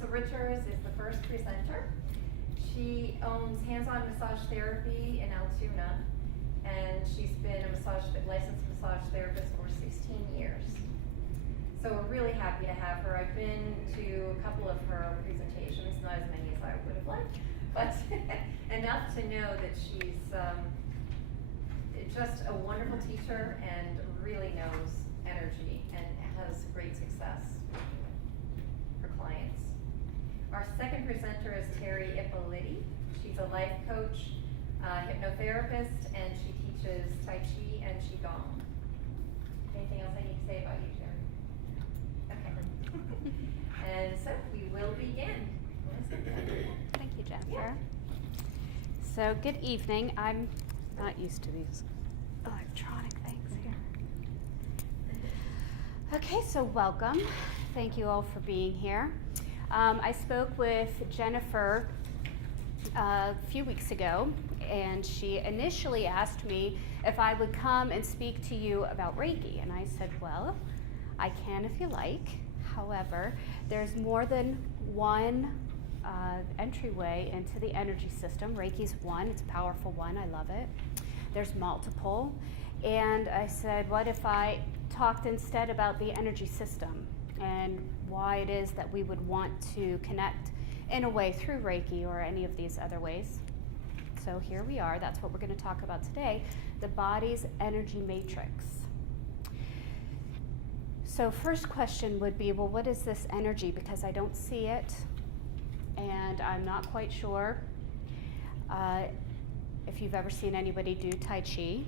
Marisa Richards is the first presenter. She owns Hands-On Massage Therapy in Altoona, and she's been a licensed massage therapist for 16 years. So we're really happy to have her. I've been to a couple of her presentations, not as many as I would have liked, but enough to know that she's just a wonderful teacher and really knows energy and has great success for clients. Our second presenter is Terry Ippoliti. She's a life coach, hypnotherapist, and she teaches Tai Chi and Qigong. Anything else I need to say about you, Terry? Okay. And so we will begin. Thank you, Jennifer. Yeah. So good evening. I'm not used to these electronic things here. Okay, so welcome. Thank you all for being here. I spoke with Jennifer a few weeks ago, and she initially asked me if I would come and speak to you about Reiki, and I said, well, I can if you like. However, there's more than one entryway into the energy system. Reiki's one, it's a powerful one, I love it. There's multiple. And I said, what if I talked instead about the energy system and why it is that we would want to connect in a way through Reiki or any of these other ways. So here we are, that's what we're going to talk about today, the body's energy matrix. So first question would be, well, what is this energy? Because I don't see it, and I'm not quite sure if you've ever seen anybody do Tai Chi,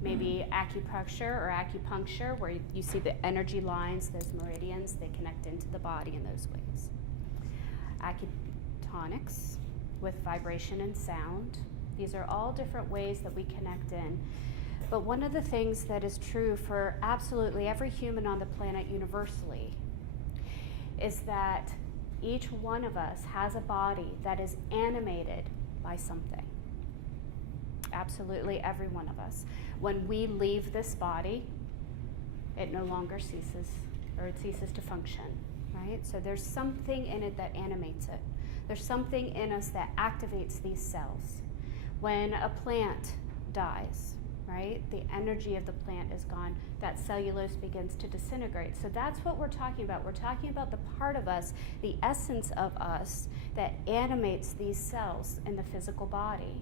maybe acupuncture or acupuncture, where you see the energy lines, those meridians, they connect into the body in those ways. Acutonics with vibration and sound. These are all different ways that we connect in. But one of the things that is true for absolutely every human on the planet universally is that each one of us has a body that is animated by something. Absolutely every one of us. When we leave this body, it no longer ceases, or it ceases to function, right? So there's something in it that animates it. There's something in us that activates these cells. When a plant dies, right, the energy of the plant is gone, that cellulose begins to disintegrate. So that's what we're talking about. We're talking about the part of us, the essence of us, that animates these cells in the physical body.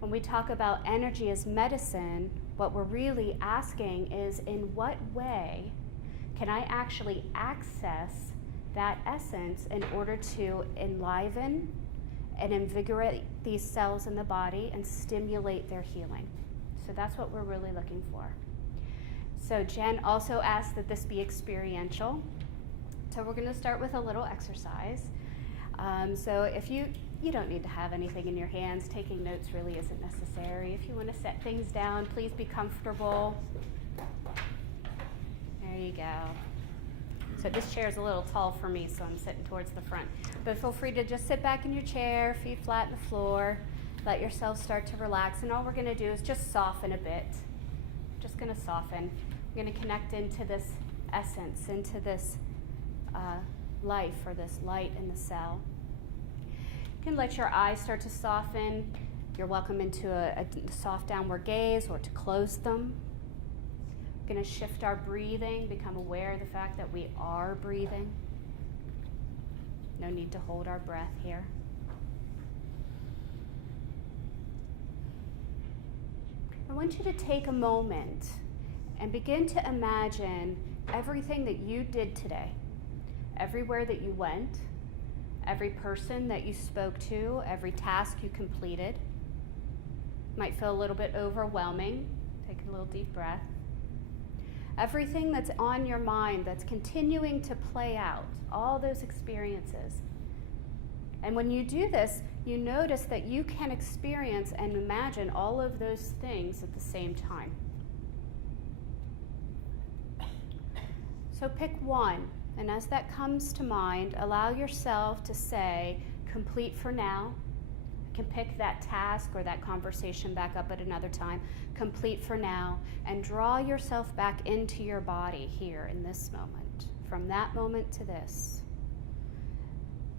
When we talk about energy as medicine, what we're really asking is, in what way can I actually access that essence in order to enliven and invigorate these cells in the body and stimulate their healing? So that's what we're really looking for. So Jen also asked that this be experiential. So we're going to start with a little exercise. So if you don't need to have anything in your hands. Taking notes really isn't necessary. If you want to set things down, please be comfortable. There you go. So this chair is a little tall for me, so I'm sitting towards the front. But feel free to just sit back in your chair, feet flat on the floor. Let yourself start to relax. And all we're going to do is just soften a bit. Just going to soften. We're going to connect into this essence, into this life or this light in the cell. You can let your eyes start to soften. You're welcome into a soft downward gaze or to close them. We're going to shift our breathing, become aware of the fact that we are breathing. No need to hold our breath here. I want you to take a moment and begin to imagine everything that you did today, everywhere that you went, every person that you spoke to, every task you completed. Might feel a little bit overwhelming. Take a little deep breath. Everything that's on your mind that's continuing to play out, all those experiences. And when you do this, you notice that you can experience and imagine all of those things at the same time. So pick one, and as that comes to mind, allow yourself to say, complete for now. You can pick that task or that conversation back up at another time. Complete for now, and draw yourself back into your body here in this moment. From that moment to this.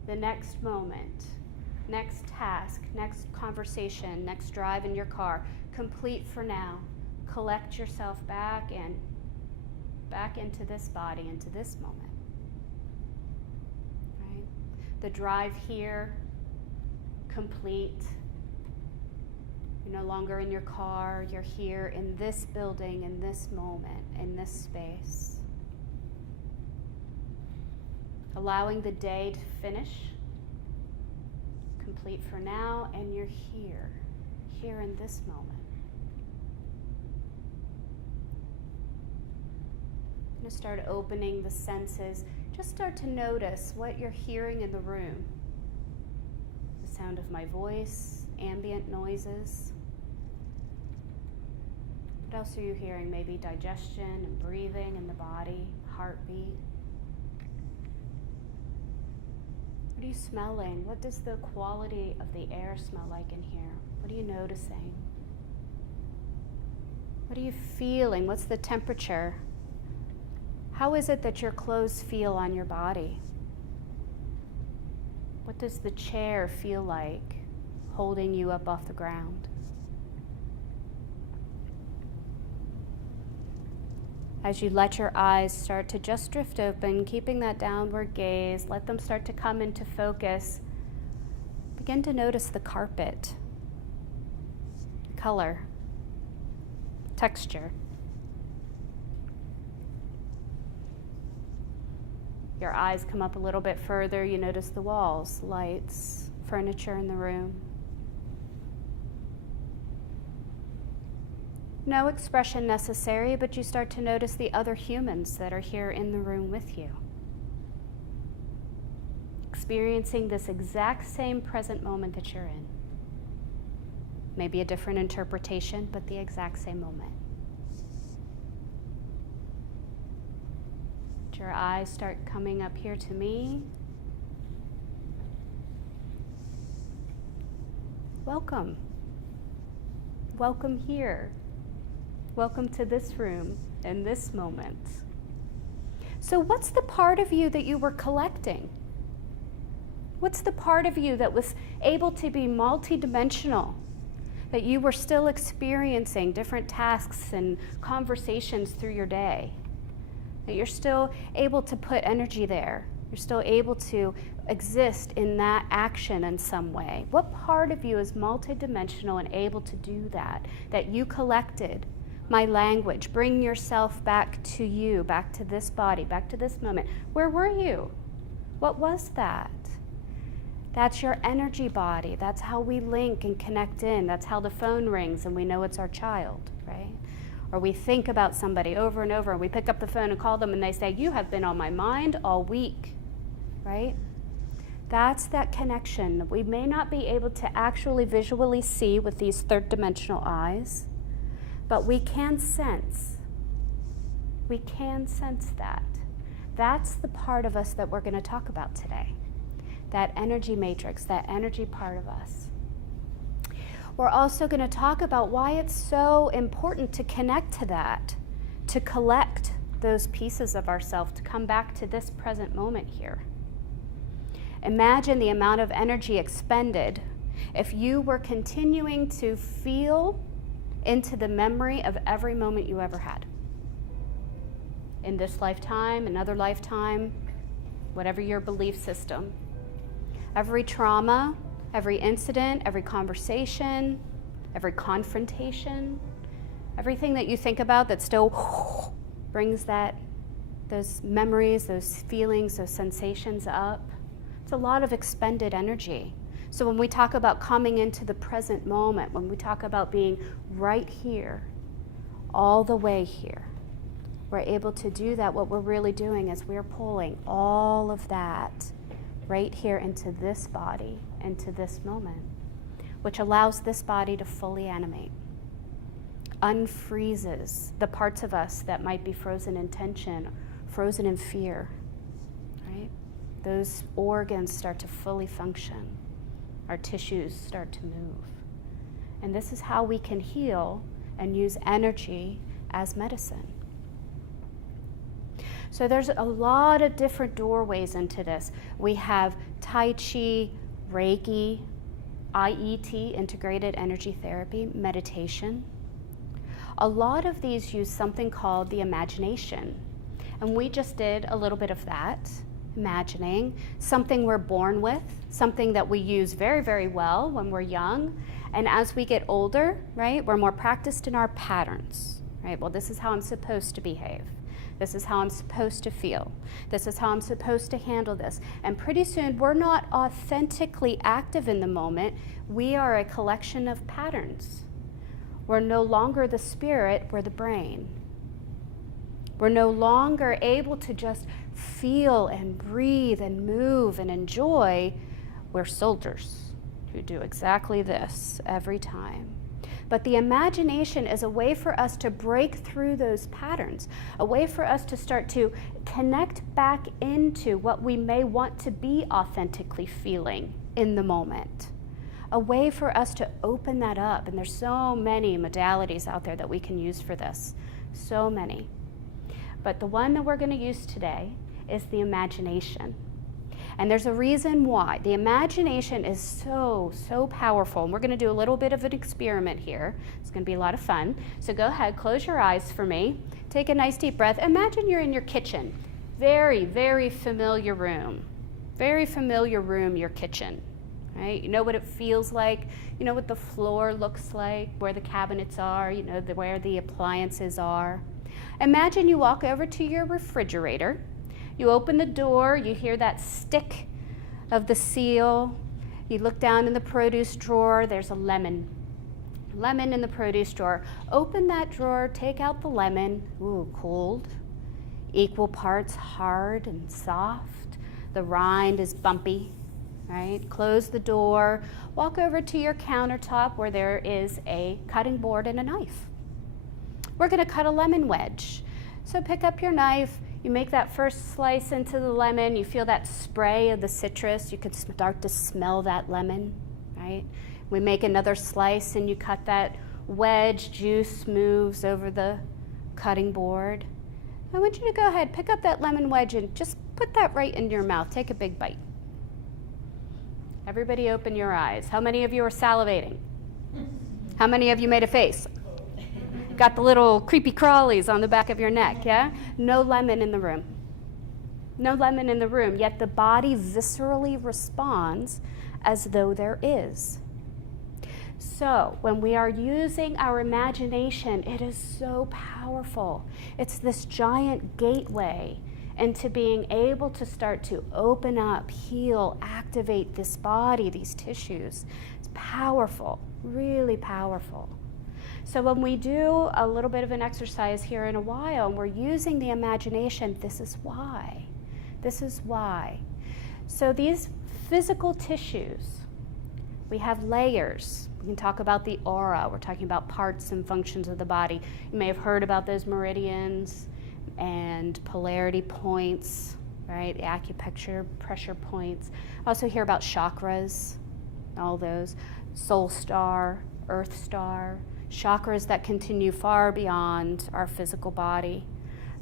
the next moment, next task, next conversation, next drive in your car, complete for now. Collect yourself back into this body, into this moment. Right? The drive here, complete. You're no longer in your car, you're here in this building, in this moment, in this space. Allowing the day to finish, complete for now, and you're here in this moment. I'm going to start opening the senses. Just start to notice what you're hearing in the room. The sound of my voice, ambient noises. What else are you hearing? Maybe digestion and breathing in the body, heartbeat. What are you smelling? What does the quality of the air smell like in here? What are you noticing? What are you feeling? What's the temperature? How is it that your clothes feel on your body? What does the chair feel like holding you up off the ground? As you let your eyes start to just drift open, keeping that downward gaze, let them start to come into focus. Begin to notice the carpet, the color, texture. Your eyes come up a little bit further, you notice the walls, lights, furniture in the room. No expression necessary, but you start to notice the other humans that are here in the room with you. Experiencing this exact same present moment that you're in. Maybe a different interpretation, but the exact same moment. Your eyes start coming up here to me. Welcome. Welcome here. Welcome to this room and this moment. So what's the part of you that you were collecting? What's the part of you that was able to be multidimensional? That you were still experiencing different tasks and conversations through your day? That you're still able to put energy there? You're still able to exist in that action in some way? What part of you is multidimensional and able to do that? That you collected my language, bring yourself back to you, back to this body, back to this moment. Where were you? What was that? That's your energy body. That's how we link and connect in. That's how the phone rings and we know it's our child, right? Or we think about somebody over and over and we pick up the phone and call them and they say, you have been on my mind all week, right? That's that connection that we may not be able to actually visually see with these third dimensional eyes, but we can sense. We can sense that. That's the part of us that we're going to talk about today. That energy matrix, that energy part of us. We're also going to talk about why it's so important to connect to that, to collect those pieces of ourselves, to come back to this present moment here. Imagine the amount of energy expended if you were continuing to feel into the memory of every moment you ever had. In this lifetime, another lifetime, whatever your belief system. Every trauma, every incident, every conversation, every confrontation, everything that you think about that still brings those memories, those feelings, those sensations up. It's a lot of expended energy. So when we talk about coming into the present moment, when we talk about being right here, all the way here, we're able to do that. What we're really doing is we're pulling all of that right here into this body, into this moment, which allows this body to fully animate, unfreezes the parts of us that might be frozen in tension, frozen in fear, right? Those organs start to fully function. Our tissues start to move. And this is how we can heal and use energy as medicine. So there's a lot of different doorways into this. We have Tai Chi, Reiki, IET, integrated energy therapy, meditation. A lot of these use something called the imagination. And we just did a little bit of that, imagining something we're born with, something that we use very, very well when we're young. And as we get older, right, we're more practiced in our patterns, right? Well, this is how I'm supposed to behave. This is how I'm supposed to feel. This is how I'm supposed to handle this. And pretty soon, we're not authentically active in the moment. We are a collection of patterns. We're no longer the spirit, we're the brain. We're no longer able to just feel and breathe and move and enjoy. We're soldiers who do exactly this every time. But the imagination is a way for us to break through those patterns, a way for us to start to connect back into what we may want to be authentically feeling in the moment. A way for us to open that up. And there's so many modalities out there that we can use for this, so many. But the one that we're going to use today is the imagination. And there's a reason why. The imagination is so, so powerful. And we're going to do a little bit of an experiment here. It's going to be a lot of fun. So go ahead, close your eyes for me. Take a nice deep breath. Imagine you're in your kitchen. Very, very familiar room. Very familiar room, your kitchen. Right? You know what it feels like. You know what the floor looks like, where the cabinets are, you know, where the appliances are. Imagine you walk over to your refrigerator. You open the door, you hear that stick of the seal. You look down in the produce drawer, there's a lemon. Lemon in the produce drawer. Open that drawer, take out the lemon. Ooh, cold. Equal parts hard and soft. The rind is bumpy. Right? Close the door, walk over to your countertop where there is a cutting board and a knife. We're going to cut a lemon wedge. So pick up your knife, you make that first slice into the lemon, you feel that spray of the citrus, you can start to smell that lemon, right? We make another slice and you cut that wedge, juice moves over the cutting board. I want you to go ahead, pick up that lemon wedge and just put that right in your mouth. Take a big bite. Everybody open your eyes. How many of you are salivating? How many of you made a face? Got the little creepy crawlies on the back of your neck, yeah? No lemon in the room. No lemon in the room, yet the body viscerally responds as though there is. So when we are using our imagination, it is so powerful. It's this giant gateway into being able to start to open up, heal, activate this body, these tissues. It's powerful, really powerful. So when we do a little bit of an exercise here in a while, and we're using the imagination, this is why. This is why. So these physical tissues, we have layers. We can talk about the aura. We're talking about parts and functions of the body. You may have heard about those meridians and polarity points, right? The acupuncture pressure points. Also hear about chakras, all those. Soul star, earth star, chakras that continue far beyond our physical body.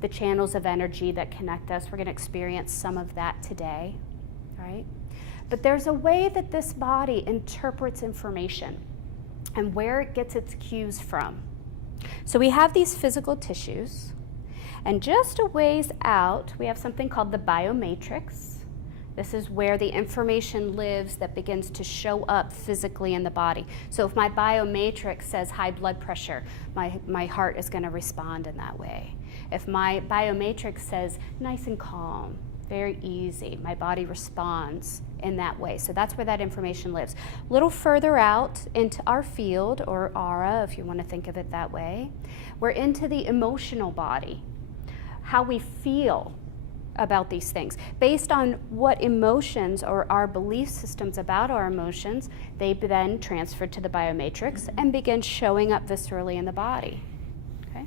The channels of energy that connect us. We're going to experience some of that today, right? But there's a way that this body interprets information and where it gets its cues from. So we have these physical tissues. And just a ways out, we have something called the biomatrix. This is where the information lives that begins to show up physically in the body. So if my biomatrix says high blood pressure, my heart is going to respond in that way. If my biomatrix says nice and calm, very easy, my body responds in that way. So that's where that information lives. A little further out into our field, or aura, if you want to think of it that way, we're into the emotional body. How we feel about these things. Based on what emotions or our belief systems about our emotions, they then transfer to the biomatrix and begin showing up viscerally in the body. Okay?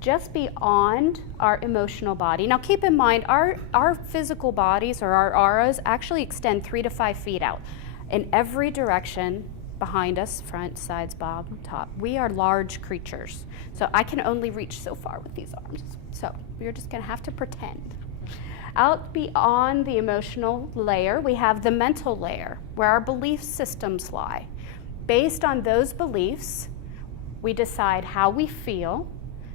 Just beyond our emotional body. Now keep in mind, our physical bodies or our auras actually extend 3 to 5 feet out in every direction. Behind us, front, sides, bottom, top. We are large creatures. So I can only reach so far with these arms. So you're just going to have to pretend. Out beyond the emotional layer, we have the mental layer, where our belief systems lie. Based on those beliefs, we decide how we feel.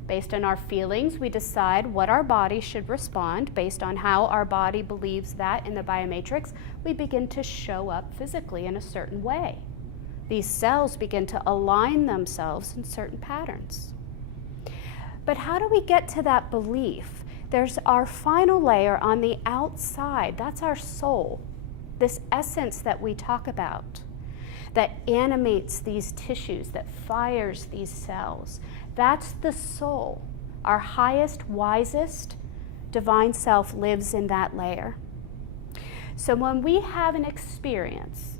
Based on our feelings, we decide what our body should respond. Based on how our body believes that in the biomatrix, we begin to show up physically in a certain way. These cells begin to align themselves in certain patterns. But how do we get to that belief? There's our final layer on the outside. That's our soul, this essence that we talk about, that animates these tissues, that fires these cells. That's the soul. Our highest, wisest, divine self lives in that layer. So when we have an experience,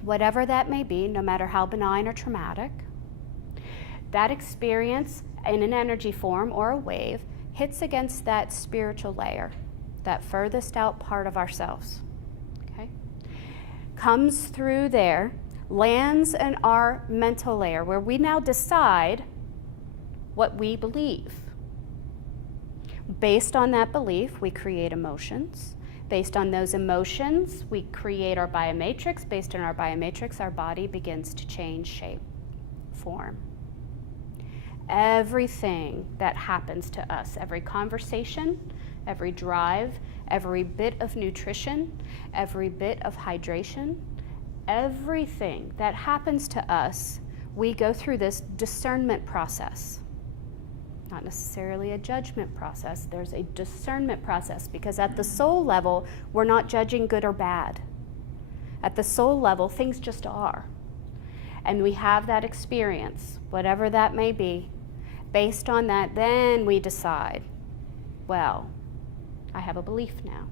whatever that may be, no matter how benign or traumatic, that experience in an energy form or a wave hits against that spiritual layer, that furthest out part of ourselves, okay? Comes through there, lands in our mental layer, where we now decide what we believe. Based on that belief, we create emotions. Based on those emotions, we create our biomatrix. Based on our biomatrix, our body begins to change shape, form. Everything that happens to us, every conversation, every drive, every bit of nutrition, every bit of hydration, everything that happens to us, we go through this discernment process. Not necessarily a judgment process, there's a discernment process, because at the soul level, we're not judging good or bad. At the soul level, things just are. And we have that experience, whatever that may be. Based on that, then we decide, well, I have a belief now.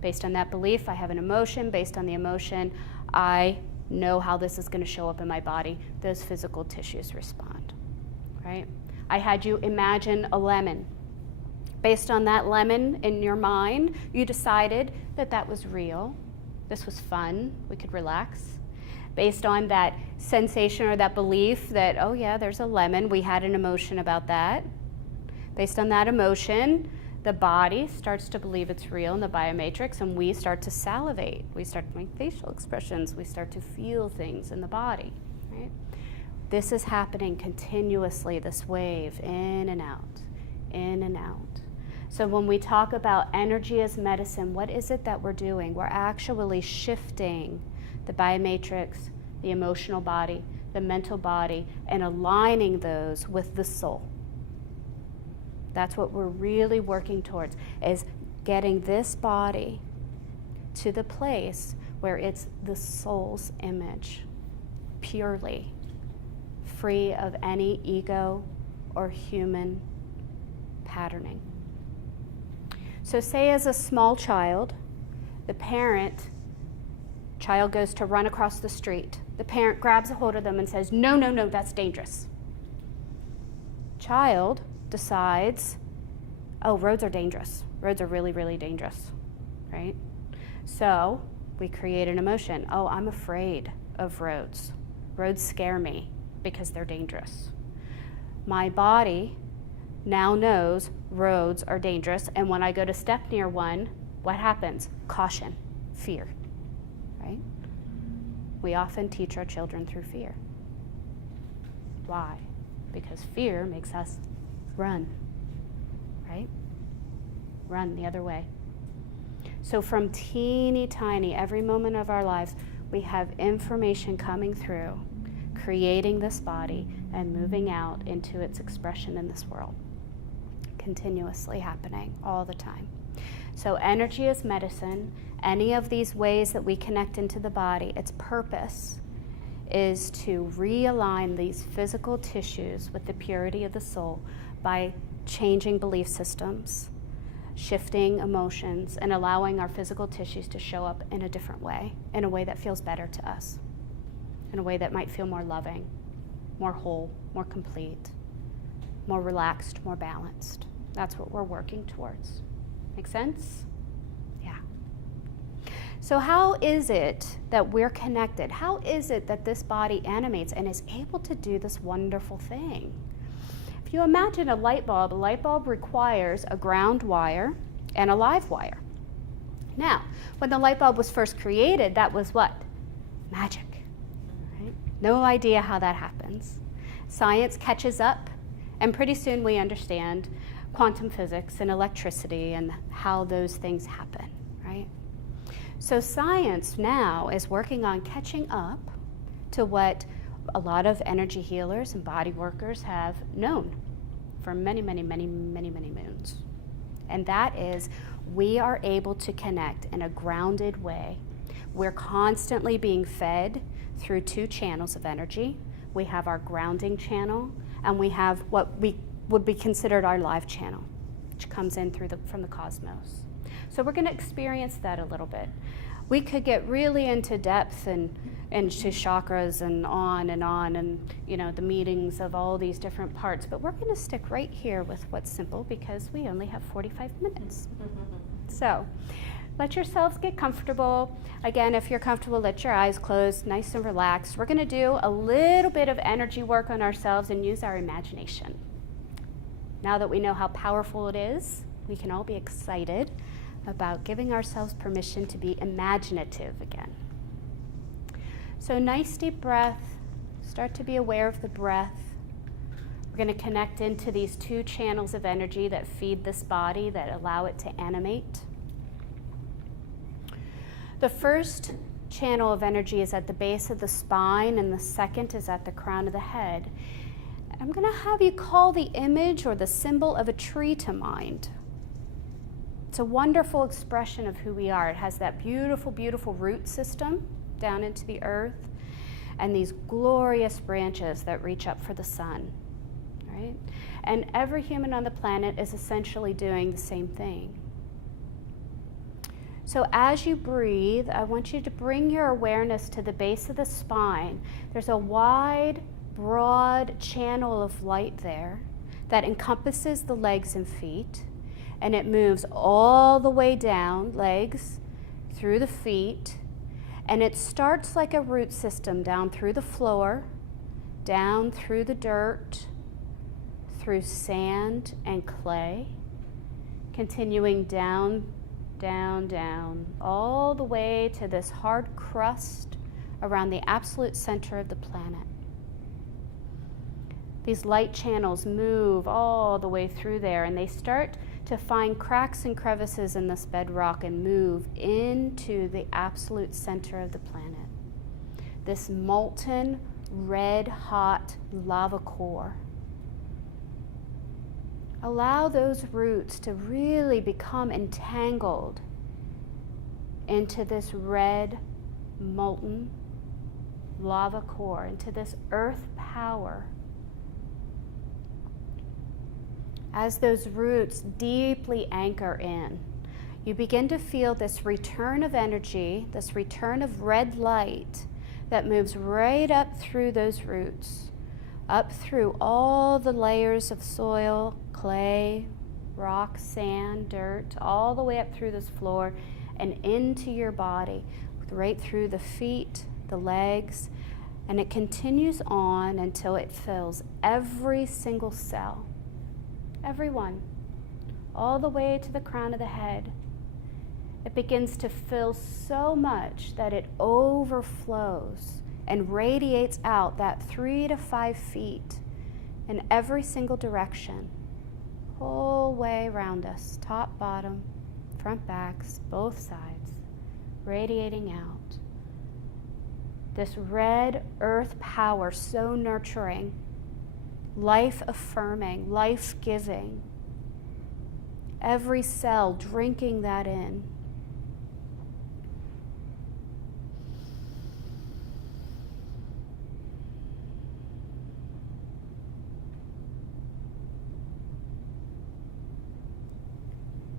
Based on that belief, I have an emotion. Based on the emotion, I know how this is going to show up in my body. Those physical tissues respond, right? I had you imagine a lemon. Based on that lemon in your mind, you decided that that was real. This was fun. We could relax. Based on that sensation or that belief that, oh yeah, there's a lemon, we had an emotion about that. Based on that emotion, the body starts to believe it's real in the biomatrix, and we start to salivate. We start to make facial expressions. We start to feel things in the body, right? This is happening continuously, this wave, in and out, in and out. So when we talk about energy as medicine, what is it that we're doing? We're actually shifting the biomatrix, the emotional body, the mental body, and aligning those with the soul. That's what we're really working towards, is getting this body to the place where it's the soul's image, purely, free of any ego or human patterning. So say as a small child, the child goes to run across the street. The parent grabs a hold of them and says, no, no, no, that's dangerous. Child decides, oh, roads are dangerous. Roads are really, really dangerous, right? So we create an emotion. Oh, I'm afraid of roads. Roads scare me because they're dangerous. My body now knows roads are dangerous, and when I go to step near one, what happens? Caution, fear. Right? We often teach our children through fear. Why? Because fear makes us run, right? Run the other way. So from teeny tiny, every moment of our lives, we have information coming through, creating this body and moving out into its expression in this world. Continuously happening all the time. So energy is medicine. Any of these ways that we connect into the body, its purpose is to realign these physical tissues with the purity of the soul by changing belief systems, shifting emotions, and allowing our physical tissues to show up in a different way, in a way that feels better to us, in a way that might feel more loving, more whole, more complete, more relaxed, more balanced. That's what we're working towards. Make sense? Yeah. So how is it that we're connected? How is it that this body animates and is able to do this wonderful thing? If you imagine a light bulb requires a ground wire and a live wire. Now, when the light bulb was first created, that was what? Magic, right? No idea how that happens. Science catches up, and pretty soon we understand quantum physics and electricity and how those things happen, right? So science now is working on catching up to what a lot of energy healers and body workers have known for many, many, many, many, many moons. And that is, we are able to connect in a grounded way. We're constantly being fed through two channels of energy. We have our grounding channel, and we have what we would be considered our live channel, which comes in from the cosmos. So we're going to experience that a little bit. We could get really into depth and into chakras and the meanings of all these different parts, but we're going to stick right here with what's simple because we only have 45 minutes. So let yourselves get comfortable. Again, if you're comfortable, let your eyes close, nice and relaxed. We're going to do a little bit of energy work on ourselves and use our imagination. Now that we know how powerful it is, we can all be excited about giving ourselves permission to be imaginative again. So nice deep breath. Start to be aware of the breath. We're going to connect into these two channels of energy that feed this body, that allow it to animate. The first channel of energy is at the base of the spine, and the second is at the crown of the head. I'm going to have you call the image or the symbol of a tree to mind. It's a wonderful expression of who we are. It has that beautiful, beautiful root system down into the earth and these glorious branches that reach up for the sun, right? And every human on the planet is essentially doing the same thing. So as you breathe, I want you to bring your awareness to the base of the spine. There's a wide, broad channel of light there that encompasses the legs and feet, and it moves all the way down, legs, through the feet, and it starts like a root system down through the floor, down through the dirt, through sand and clay, continuing down, down, down, all the way to this hard crust around the absolute center of the planet. These light channels move all the way through there, and they start to find cracks and crevices in this bedrock and move into the absolute center of the planet. This molten, red-hot lava core. Allow those roots to really become entangled into this red, molten lava core, into this earth power. As those roots deeply anchor in, you begin to feel this return of energy, this return of red light that moves right up through those roots, up through all the layers of soil, clay, rock, sand, dirt, all the way up through this floor and into your body, right through the feet, the legs, and it continues on until it fills every single cell. Every one, all the way to the crown of the head. It begins to fill so much that it overflows and radiates out that 3 to 5 feet in every single direction, whole way around us, top, bottom, front, backs, both sides, radiating out. This red earth power, so nurturing, life-affirming, life-giving. Every cell drinking that in.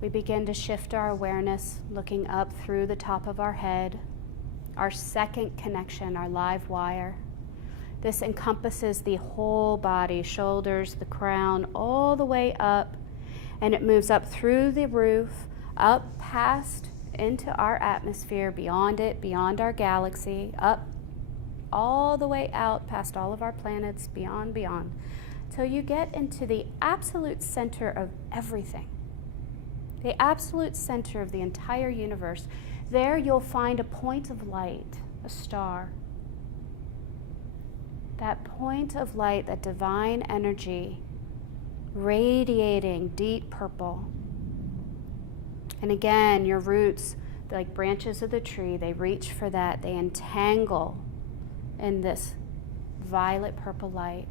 We begin to shift our awareness, looking up through the top of our head. Our second connection, our live wire. This encompasses the whole body, shoulders, the crown, all the way up, and it moves up through the roof, up past into our atmosphere, beyond it, beyond our galaxy, up all the way out past all of our planets, beyond, till you get into the absolute center of everything. the absolute center of the entire universe. There you'll find a point of light, a star. That point of light, that divine energy, radiating deep purple. And again, your roots, like branches of the tree, they reach for that. They entangle in this violet purple light.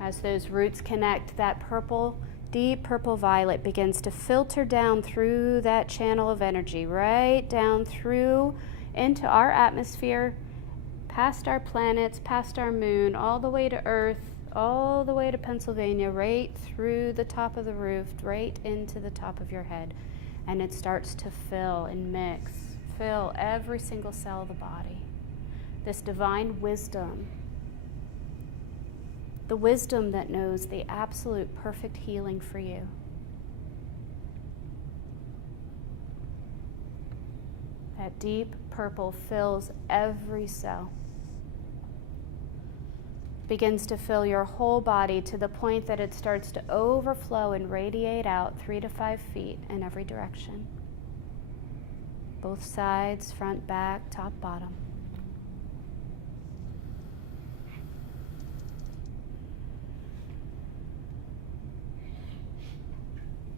As those roots connect, that purple, deep purple violet begins to filter down through that channel of energy, right down through into our atmosphere, past our planets, past our moon, all the way to Earth, all the way to Pennsylvania, right through the top of the roof, right into the top of your head. And it starts to fill and mix, fill every single cell of the body. This divine wisdom, the wisdom that knows the absolute perfect healing for you. That deep purple fills every cell. Begins to fill your whole body to the point that it starts to overflow and radiate out 3 to 5 feet in every direction. Both sides, front, back, top, bottom.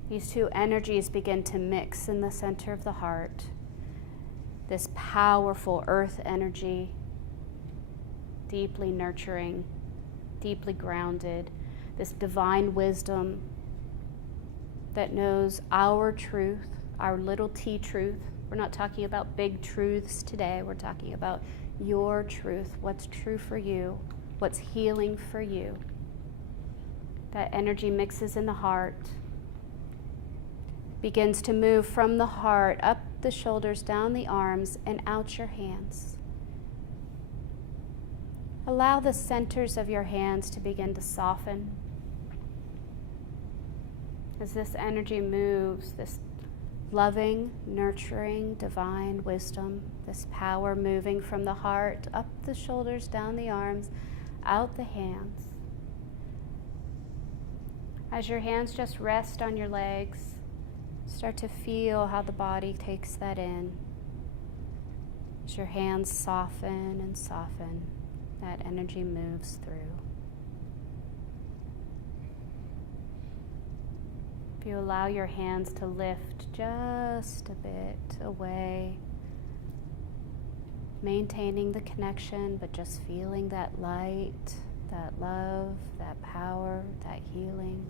These two energies begin to mix in the center of the heart. This powerful earth energy, deeply nurturing, deeply grounded, this divine wisdom that knows our truth, our little t truth. We're not talking about big truths today. We're talking about your truth, what's true for you, what's healing for you. That energy mixes in the heart, begins to move from the heart, up the shoulders, down the arms, and out your hands. Allow the centers of your hands to begin to soften. As this energy moves, this loving, nurturing, divine wisdom, this power moving from the heart, up the shoulders, down the arms, out the hands. As your hands just rest on your legs, start to feel how the body takes that in. As your hands soften and soften, that energy moves through. If you allow your hands to lift just a bit away, maintaining the connection, but just feeling that light, that love, that power, that healing.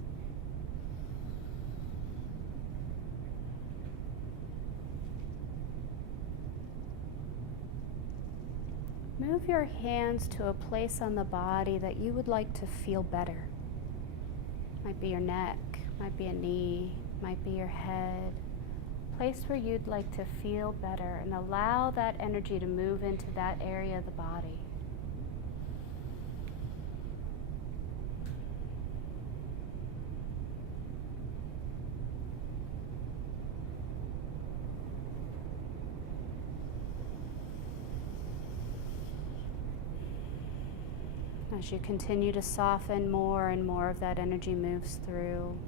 Move your hands to a place on the body that you would like to feel better. Might be your neck, might be a knee, might be your head. Place where you'd like to feel better, and allow that energy to move into that area of the body. As you continue to soften, more and more of that energy moves through.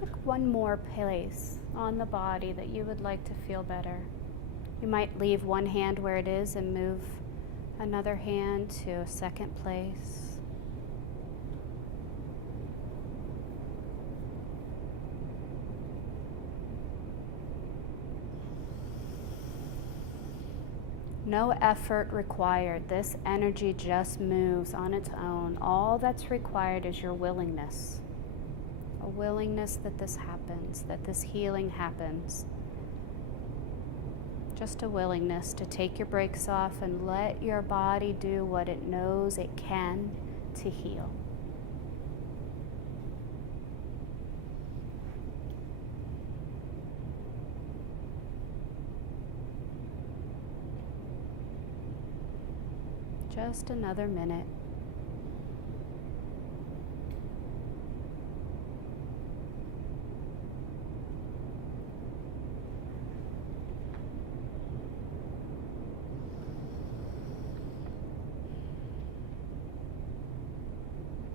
Pick one more place on the body that you would like to feel better. You might leave one hand where it is and move another hand to a second place. No effort required. This energy just moves on its own. All that's required is your willingness. A willingness that this happens, that this healing happens. Just a willingness to take your brakes off and let your body do what it knows it can to heal. Just another minute.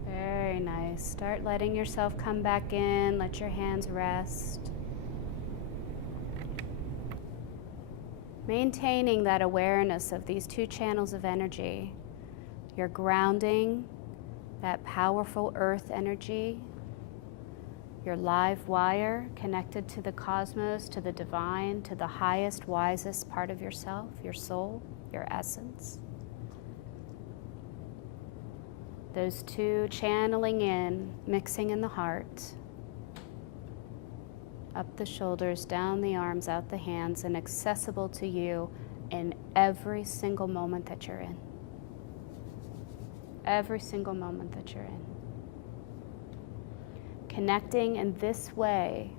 Very nice. Start letting yourself come back in. Let your hands rest. Maintaining that awareness of these two channels of energy. You're grounding that powerful earth energy, your live wire connected to the cosmos, to the divine, to the highest, wisest part of yourself, your soul, your essence. Those two channeling in, mixing in the heart, up the shoulders, down the arms, out the hands, and accessible to you in every single moment that you're in. Every single moment that you're in. Connecting in this way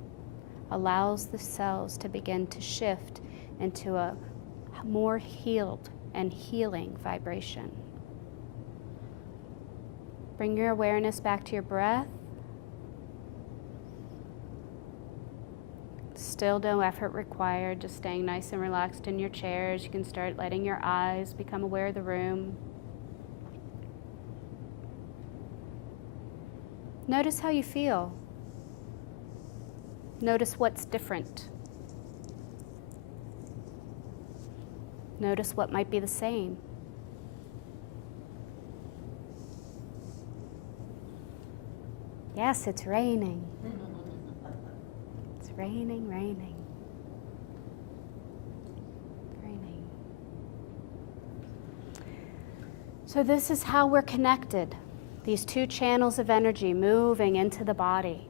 allows the cells to begin to shift into a more healed and healing vibration. Bring your awareness back to your breath. Still no effort required, just staying nice and relaxed in your chairs. You can start letting your eyes become aware of the room. Notice how you feel. Notice what's different. Notice what might be the same. Yes, it's raining. It's raining, raining. Raining. So this is how we're connected. These two channels of energy moving into the body.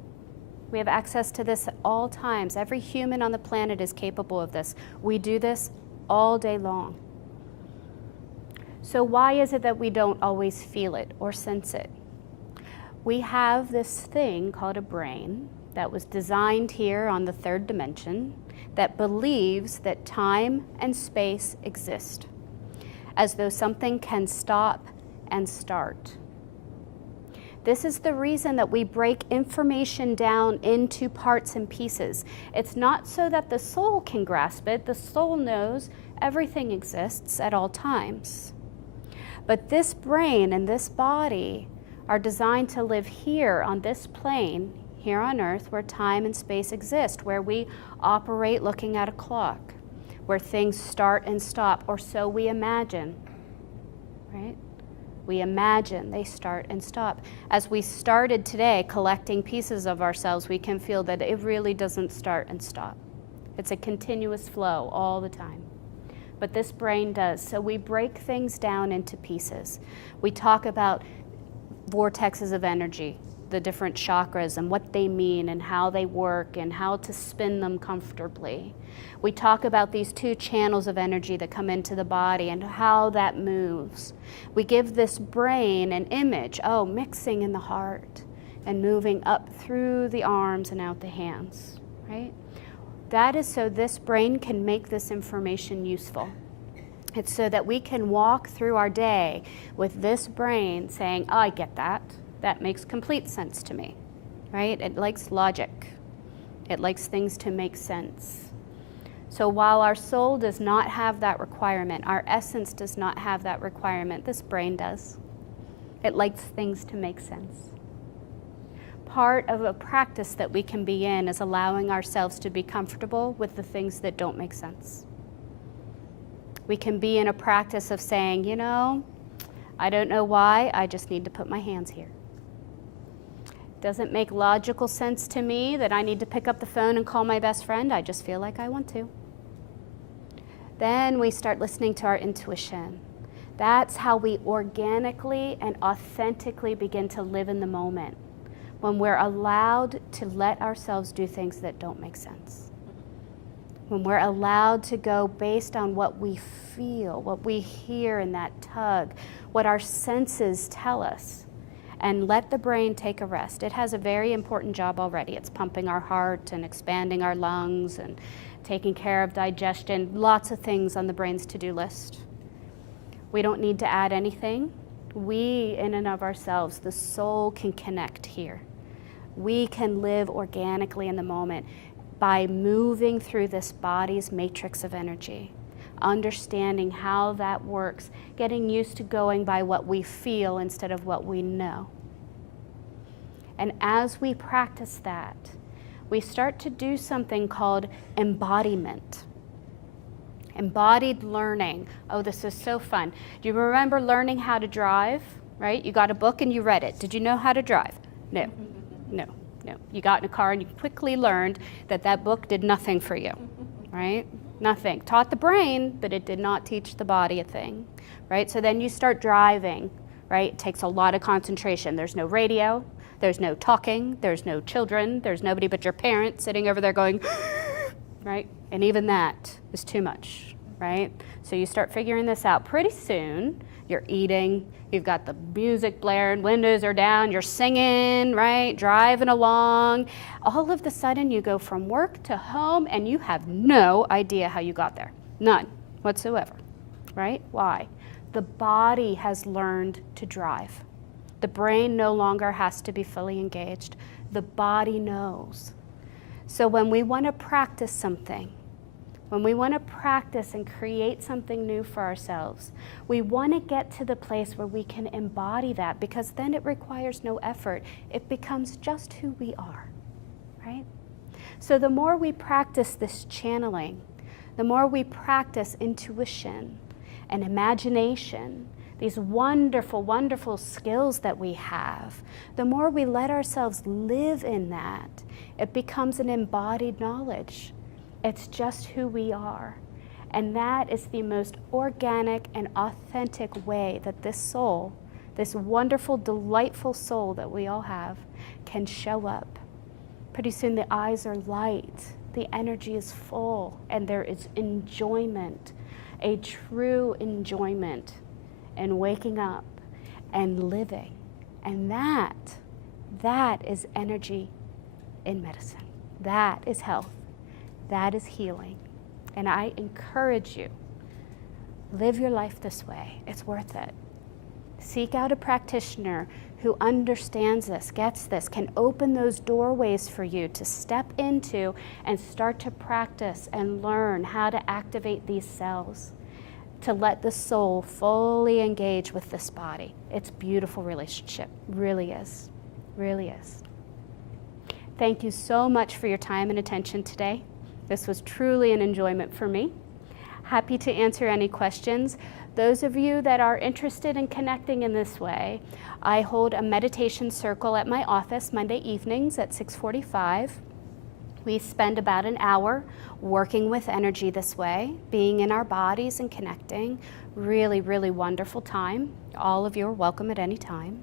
We have access to this at all times. Every human on the planet is capable of this. We do this all day long. So why is it that we don't always feel it or sense it? We have this thing called a brain that was designed here on the third dimension that believes that time and space exist, as though something can stop and start. This is the reason that we break information down into parts and pieces. It's not so that the soul can grasp it. The soul knows everything exists at all times. But this brain and this body are designed to live here on this plane, here on Earth, where time and space exist, where we operate looking at a clock, where things start and stop, or so we imagine, right? We imagine they start and stop. As we started today collecting pieces of ourselves, we can feel that it really doesn't start and stop. It's a continuous flow all the time. But this brain does. So we break things down into pieces. We talk about vortexes of energy, the different chakras and what they mean and how they work and how to spin them comfortably. We talk about these two channels of energy that come into the body and how that moves. We give this brain an image, mixing in the heart and moving up through the arms and out the hands, right? That is so this brain can make this information useful. It's so that we can walk through our day with this brain saying, I get that. That makes complete sense to me, right? It likes logic. It likes things to make sense. So while our soul does not have that requirement, our essence does not have that requirement, this brain does. It likes things to make sense. Part of a practice that we can be in is allowing ourselves to be comfortable with the things that don't make sense. We can be in a practice of saying, I don't know why, I just need to put my hands here. Doesn't make logical sense to me that I need to pick up the phone and call my best friend. I just feel like I want to. Then we start listening to our intuition. That's how we organically and authentically begin to live in the moment, when we're allowed to let ourselves do things that don't make sense. When we're allowed to go based on what we feel, what we hear in that tug, what our senses tell us, and let the brain take a rest. It has a very important job already. It's pumping our heart and expanding our lungs and taking care of digestion, lots of things on the brain's to-do list. We don't need to add anything. We, in and of ourselves, the soul can connect here. We can live organically in the moment by moving through this body's matrix of energy, understanding how that works, getting used to going by what we feel instead of what we know. And as we practice that, we start to do something called embodiment. Embodied learning. Oh, this is so fun. Do you remember learning how to drive, right? You got a book and you read it. Did you know how to drive? No, no, no. You got in a car and you quickly learned that that book did nothing for you, right? Nothing. Taught the brain, but it did not teach the body a thing, right? So then you start driving, right? It takes a lot of concentration. There's no radio, there's no talking, there's no children, there's nobody but your parents sitting over there going, right? And even that is too much, right? So you start figuring this out. Pretty soon, you're eating, you've got the music blaring, windows are down, you're singing, right? Driving along. All of a sudden, you go from work to home and you have no idea how you got there. None whatsoever, right? Why? The body has learned to drive. The brain no longer has to be fully engaged. The body knows. So when we want to practice something, when we want to practice and create something new for ourselves, we want to get to the place where we can embody that, because then it requires no effort. It becomes just who we are, right? So the more we practice this channeling, the more we practice intuition and imagination, these wonderful, wonderful skills that we have, the more we let ourselves live in that, it becomes an embodied knowledge. It's just who we are. And that is the most organic and authentic way that this soul, this wonderful, delightful soul that we all have, can show up. Pretty soon the eyes are light, the energy is full, and there is enjoyment, a true enjoyment in waking up and living. And that is energy in medicine. That is health. That is healing. And I encourage you, live your life this way. It's worth it. Seek out a practitioner who understands this, gets this, can open those doorways for you to step into and start to practice and learn how to activate these cells, to let the soul fully engage with this body. It's a beautiful relationship. Really is. Really is. Thank you so much for your time and attention today. This was truly an enjoyment for me. Happy to answer any questions. Those of you that are interested in connecting in this way, I hold a meditation circle at my office Monday evenings at 6:45. We spend about an hour working with energy this way, being in our bodies and connecting. Really, really wonderful time. All of you are welcome at any time.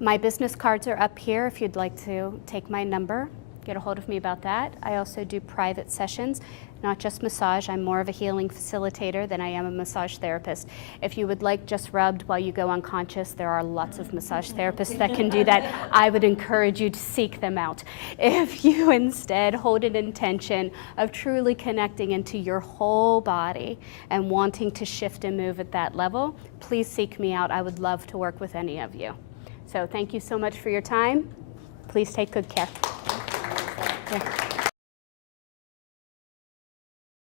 My business cards are up here if you'd like to take my number, get a hold of me about that. I also do private sessions, not just massage. I'm more of a healing facilitator than I am a massage therapist. If you would like just rubbed while you go unconscious, there are lots of massage therapists that can do that. I would encourage you to seek them out. If you instead hold an intention of truly connecting into your whole body and wanting to shift and move at that level, please seek me out. I would love to work with any of you. So thank you so much for your time. Please take good care. Yeah.